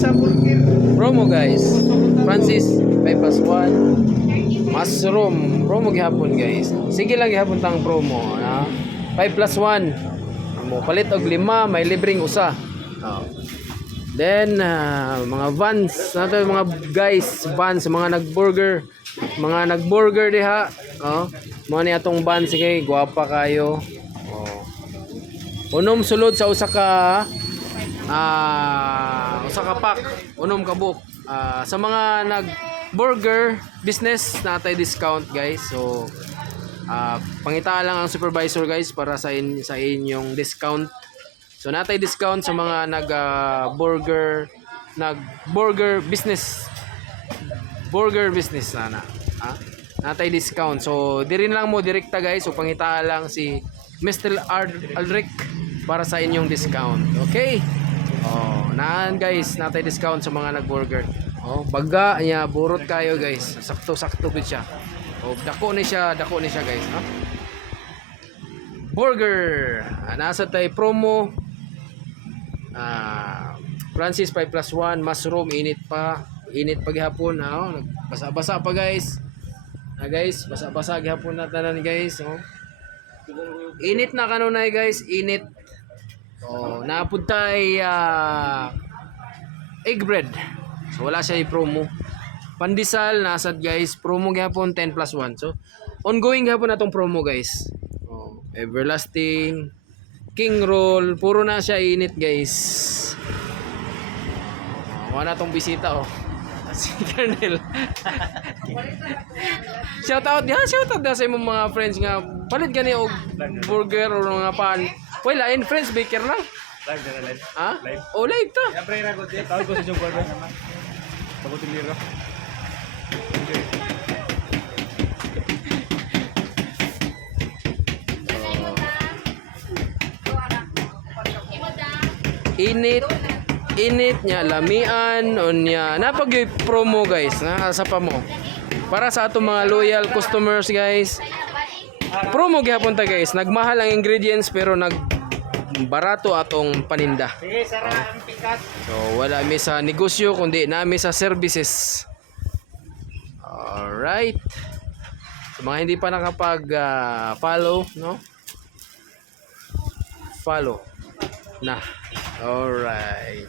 sa burger. Promo guys. Francis 5+1 mushroom. Promo gihapon guys. Sige lang gihapon tang promo. 5+1. Amo palit og 5 may libreng usa. Oh. Then mga vans nato mga guys, vans mga nagburger diha. Oh. Mo ni atong vans sige, guwapa kayo. Oh. Unom sulod sa usa ka pack, unom ka book. Sa mga nag-burger business natay discount guys. So pangita lang ang supervisor guys para sa inyong discount. So natay discount sa mga nag-burger business. Burger business sana. Natay discount. So di rin lang mo direkta guys. So pangita lang si Mr. Aldrich para sa inyong discount. Okay? Oh, naan guys, natay discount sa mga nag-burger. Oh, baga niya burot kayo guys. Sakto-sakto gud siya. Oh, dako ni siya guys, no? Burger. Nasa tay promo. Francis 5+1 mushroom init pa gihapon, nagbasa-basa pa guys. Guys, basa-basa gihapon na tanan guys, oh. Init na kanunay guys, init. Oh, naapud tay egg bread. So wala siya i-promo. Pandesal nasad guys, promo gihapon 10+1. So ongoing gihapon natong promo guys. Oh, everlasting king roll, puro na siya init guys. Wala tong bisita oh. Si Colonel. Shout out sa imong mga friends nga palit gani og burger or mga pan. Wala in friends baker lang. Live na live. Live. Oh, live ta. Siyempre ra gud. Tawag ko sa jung barber naman. Pabutin liro. Init nya lamian unya napag promo guys asa pa mo para sa atong mga loyal customers guys. Promo gihapon ta guys, nagmahal ang ingredients pero nagbarato atong paninda. Sige, sara ang pikas. So wala mi sa negosyo kundi nami sa services. Alright. So, mga hindi pa nakapag follow, no? Follow na. Alright.